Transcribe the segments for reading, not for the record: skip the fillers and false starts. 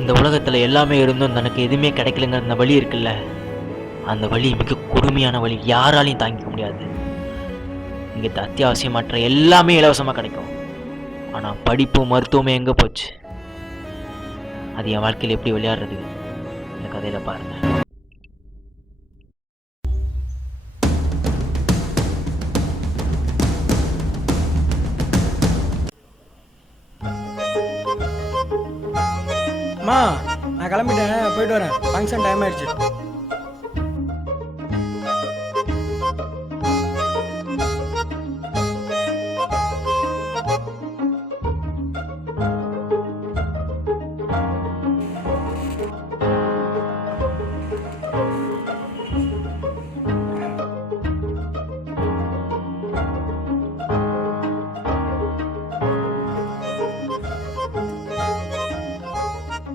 இந்த உலகத்தில் எல்லாமே இருந்தும் தனக்கு எதுவுமே கிடைக்கலங்கிற அந்த வலி இருக்குல்ல, அந்த வலி மிக கொடுமையான வலி, யாராலையும் தாங்கிக்க முடியாது. இங்கே அத்தியாவசியமற்ற எல்லாமே இலவசமாக கிடைக்கும். ஆனால் படிப்பு மருத்துவமே எங்கே போச்சு? அது என் வாழ்க்கையில் எப்படி விளையாடுறது இந்த கதையில் பாருங்கள். அம்மா, நான் கிளம்பிட்டேன், போயிட்டு வரேன். ஃபங்க்ஷன் டைம் ஆயிடுச்சு.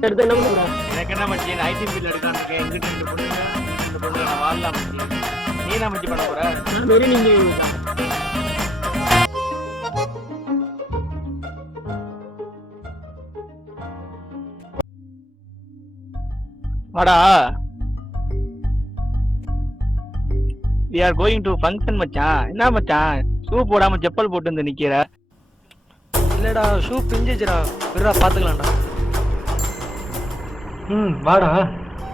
எடுத்து என்ன பண்ணுங்க? எனக்கு என்ன மச்சி, ஐடி ஃபீல்ட் எடுக்கலான்னு இருக்கேன். எங்கிட்ட இந்த பொண்ணு நான் வாழலாம் மச்சி. நீ என்ன மச்சி பண்ண போற? நான் வெறும் நீங்க வாடா. we are going to function மச்சான். என்ன மச்சான் ஷூ போடாம செப்பல் போட்டு வந்து நிக்கிற? இல்லடா, ஷூ பிஞ்சிச்சுடா. விடுறா, பாத்துக்கலாம்டா. வாடா.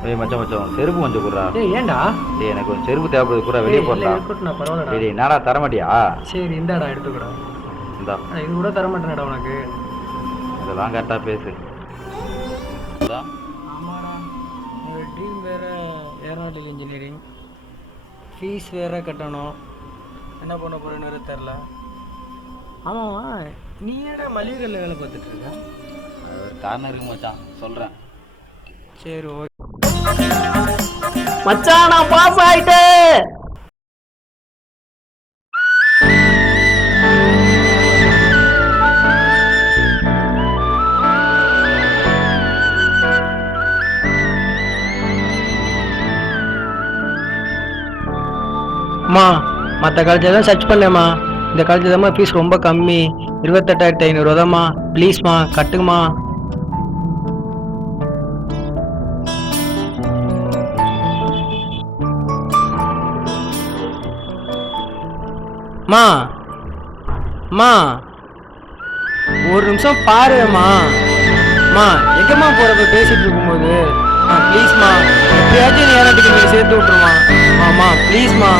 ஏய் மச்சான் செருப்பு கொஞ்சம் குடுறா. ஏய் ஏன்டா? டேய் எனக்கு கொஞ்சம் செருப்பு தேவைப்படுது, குறா வெளிய போறடா. இருக்கட்டும், பரவாயில்லடா. டேய் என்னடா தர மாட்டியா? சரி இந்தாடா, எடுத்துக்கடா. இந்தா. இது கூட தர மாட்டேனடா உனக்கு. இதெல்லாம் கரெக்டா பேசு. இந்தா. ஆமாடா, என்னோட ட்ரீம் வேற ஏரோநாட்டிக்கல் இன்ஜினியரிங். ஃபீஸ் வேற கட்டணும். என்ன பண்ண போறேன்னு தெரில. ஆமாம்மா, நீ ஏடா மளிகை கடையில் வேலை பார்த்துட்டு இருக்க? அது ஒரு காரணம் இருக்கு மச்சான், சொல்றேன். சரி ஓகே. மச்சான், நான் பாஸ் ஆயிட்டேன். அம்மா, மற்ற காலேஜில் தான் சர்ச் பண்ணேம்மா. இந்த காலேஜில் தான்மா ஃபீஸ் ரொம்ப கம்மி, 28,500 தான்மா. ப்ளீஸ்மா கட்டுங்கம்மா. மா மா ஒரு நிமிஷம் பாருமா. மா எங்கம்மா போறப்ப பேசிட்டு இருக்கும்போது ப்ளீஸ்மா, எப்பயாச்சும் நீ ஏனாட்டுக்கு நீ சேர்த்து விட்டுருமா. ஆமா ப்ளீஸ்மா.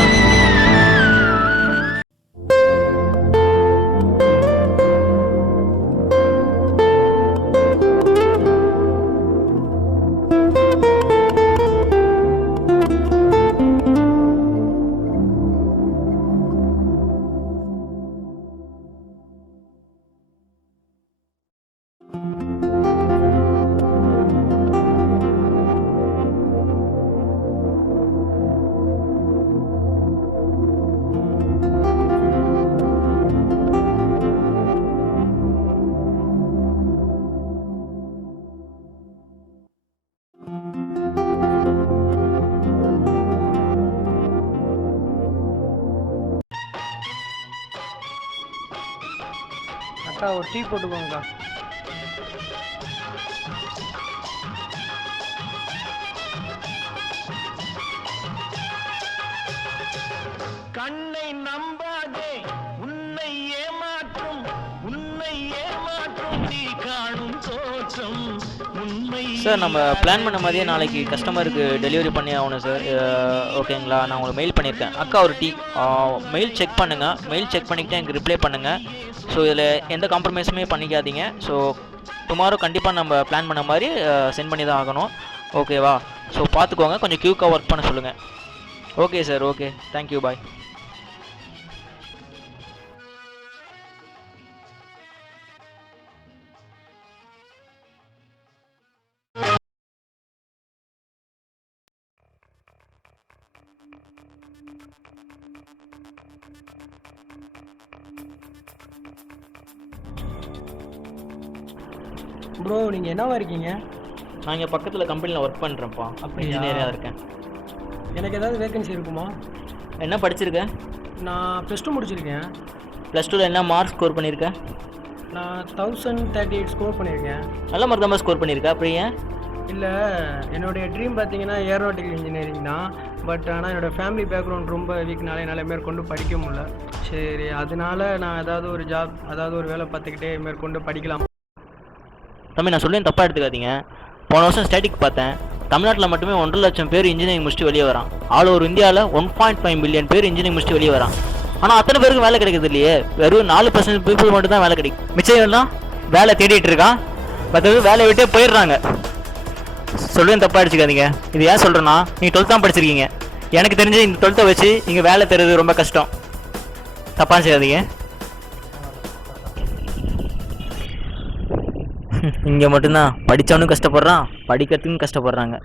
அக்கா ஒரு டீ போட்டுக்கோங்கக்கா. கண்ணை நம்பாதே, உன்னை ஏமாற்றும் நீ காணும் தோற்றம் உண்மை. சார், நம்ம பிளான் பண்ண மாதிரியே நாளைக்கு கஸ்டமருக்கு டெலிவரி பண்ணி ஆகணும் சார். ஓகேங்களா? நான் உங்களுக்கு மெயில் பண்ணியிருக்கேன். அக்கா ஒரு டீ. மெயில் செக் பண்ணுங்கள். மெயில் செக் பண்ணிக்கிட்டே எனக்கு ரிப்ளை பண்ணுங்கள். ஸோ இதில் எந்த காம்ப்ரமைஸுமே பண்ணிக்காதீங்க. ஸோ டுமாரோ கண்டிப்பாக நம்ம பிளான் பண்ண மாதிரி சென்ட் பண்ணி தான் ஆகணும். ஓகேவா? ஸோ பார்த்துக்கோங்க, கொஞ்சம் க்யூக்காக ஒர்க் பண்ண சொல்லுங்கள். ஓகே சார், ஓகே, தேங்க்யூ, பாய். ப்ரோ, நீங்கள் என்னவா இருக்கீங்க? நான் இங்கே பக்கத்தில் கம்பெனியில் ஒர்க் பண்ணுறேன்ப்பா. அப்படியா? இன்ஜினியராக இருக்கேன். எனக்கு ஏதாவது வேகன்சி இருக்குமா? என்ன படிச்சிருக்கேன்? நான் +2 முடிச்சிருக்கேன். +2ல் என்ன மார்க் ஸ்கோர் பண்ணியிருக்கேன்? நான் 1038 ஸ்கோர் பண்ணியிருக்கேன். நல்ல மார்க் தான் ஸ்கோர் பண்ணியிருக்கேன். அப்புறம் ஏன் இல்லை, என்னுடைய ட்ரீம் பார்த்தீங்கன்னா ஏரோநாட்டிக்கல் இன்ஜினியரிங் தான். பட் ஆனால் என்னோடய ஃபேமிலி பேக்ரவுண்ட் ரொம்ப வீக்னால என்னால் மேற்கொண்டு படிக்க முடியல. சரி, அதனால நான் ஏதாவது ஒரு ஜாப், அதாவது ஒரு வேலை பார்த்துக்கிட்டே மேற்கொண்டு படிக்கலாம். தம்பி, நான் சொல்லேன் தப்பாக எடுத்துக்காதீங்க. போன வருஷம் ஸ்டாட்டிக் பார்த்தேன். தமிழ்நாட்டில் மட்டுமே 1.5 லட்சம் பேர் இன்ஜினியரிங் முடிச்சுட்டு வெளியே வரான். ஆல் ஓவர் இந்தியாவில் 1.5 மில்லியன் பேர் இன்ஜினியரிங் முடிச்சுட்டு வெளியே வரான். ஆனால் அத்தனை பேருக்கு வேலை கிடைக்கிறது இல்லையே. வெறும் 4% பீப்புள் மட்டும் தான் வேலை கிடைக்கும். மிச்சம் எல்லாம் வேலை தேடிட்டு இருக்கான். மற்றது வேலையை விட்டே போயிடுறாங்க. சொல்லுவேன் தப்பாக அடிச்சுக்காதீங்க. இது ஏன் சொல்கிறேன்னா, நீங்கள் 12th தான் படிச்சிருக்கீங்க. எனக்கு தெரிஞ்சு இந்த 12th வச்சு இங்கே வேலை தருறது ரொம்ப கஷ்டம். தப்பாக செய்யாதீங்க. இங்கே மட்டும்தான் படித்தவனும் கஷ்டப்படுறான், படிக்கிறதுக்கும் கஷ்டப்படுறாங்க.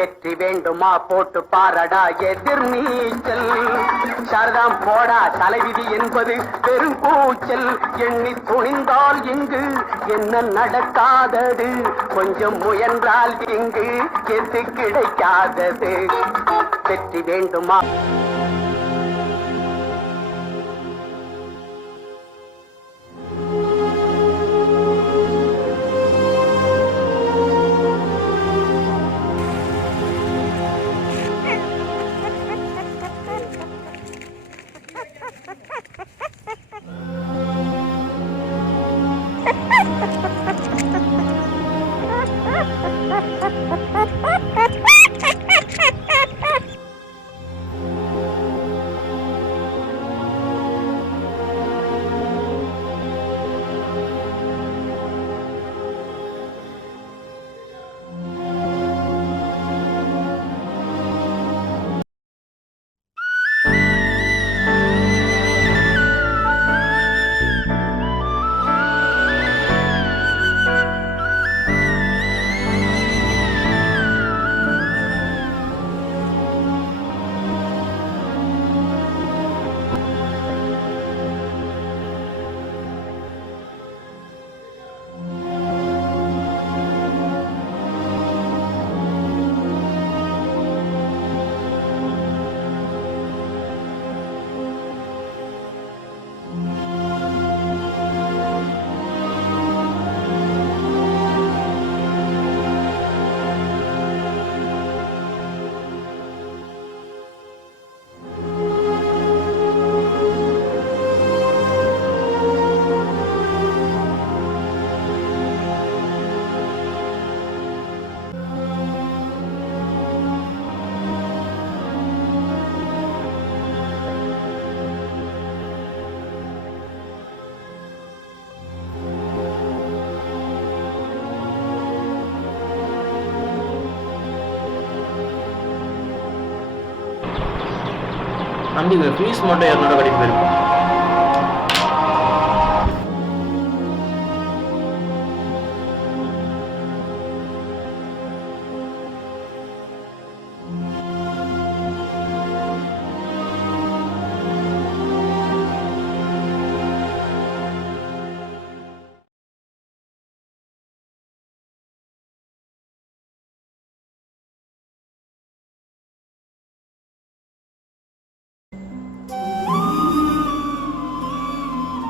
வெற்றி வேண்டுமா போட்டு பாரடா எதிர் நீச்சல். சாரதாம் போடா, தலைவிதி என்பது பெரும் கூச்சல். எண்ணி துணிந்தால் இங்கு என்ன நடக்காதது, கொஞ்சம் முயன்றால் இங்கு எது கிடைக்காதது. வெற்றி வேண்டுமா? தம்பி, ஃபீஸ் மட்டும் 200 கட்டி போயிருக்கோம்.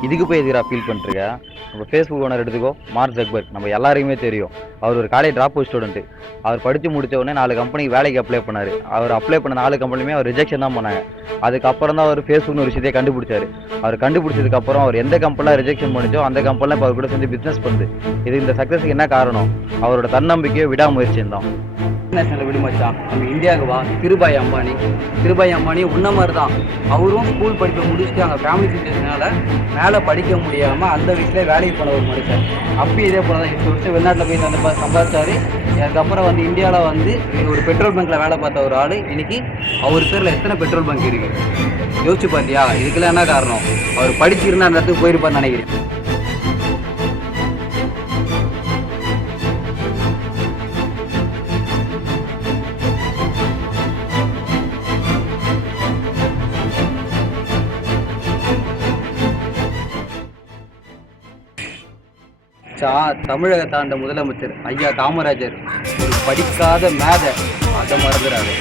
இதுக்கு போய் எதுக்குடா ஃபீல் பண்ணிருக்க? நம்ம ஃபேஸ்புக் ஓனர் எடுத்துக்கோ, மார்க் ஜக்பர்க், நம்ம எல்லாருக்குமே தெரியும். அவர் ஒரு காலேஜ் ட்ராப் அவுட் ஸ்டூடெண்ட். அவர் படித்து முடிச்ச உடனே 4 கம்பெனிக்கு வேலைக்கு அப்ளை பண்ணார். அவர் அப்ளை பண்ண 4 கம்பெனியுமே அவர் ரிஜெக்ஷன் தான் பண்ணாங்க. அதுக்கப்புறம் தான் அவர் ஃபேஸ்புக்னு ஒரு விஷயத்தையே கண்டுபிடிச்சாரு. அவர் கண்டுபிடிச்சதுக்கப்புறம் அவர் எந்த கம்பெனிலாம் ரிஜெக்ஷன் பண்ணிச்சோ அந்த கம்பெனிலாம் இப்போ அவர் கூட சேர்ந்து பிஸ்னஸ் பண்ணுது. இந்த சக்ஸஸுக்கு என்ன காரணம்? அவரோட தன்னம்பிக்கையோ விடாமுயற்சியும் தான். நேஷனலில் விடு மச்சான், நம்ம இந்தியாவுக்கு வா. திருபாய் அம்பானி உன்ன மாதிரி தான். அவரும் ஸ்கூல் படிப்பை முடிச்சுட்டு அங்கே ஃபேமிலி சுச்சுவேஷனால மேலே படிக்க முடியாமல் அந்த வயசுலேயே வேலைக்கு போன ஒரு மனுஷன். அப்பயும் இதே போல தான் 8 வருஷம் வெளிநாட்டில் போய் சம்பாதிச்சாரு. அதுக்கப்புறம் வந்து இந்தியாவில் வந்து ஒரு பெட்ரோல் பங்க்கில் வேலை பார்த்த ஒரு ஆள் இன்னைக்கு அவர் பேரில் எத்தனை பெட்ரோல் பங்க் இருக்குது யோசிச்சு பார்த்தியா? இதுக்கெல்லாம் என்ன காரணம்? அவர் படிச்சிருந்தா அந்த இடத்துக்கு போயிருப்பான்னு நினைக்கிறேன். தமிழகத்தை அந்த முதலமைச்சர் ஐயா காமராஜர் ஒரு படிக்காத மேதை, அதை மறந்துடாது.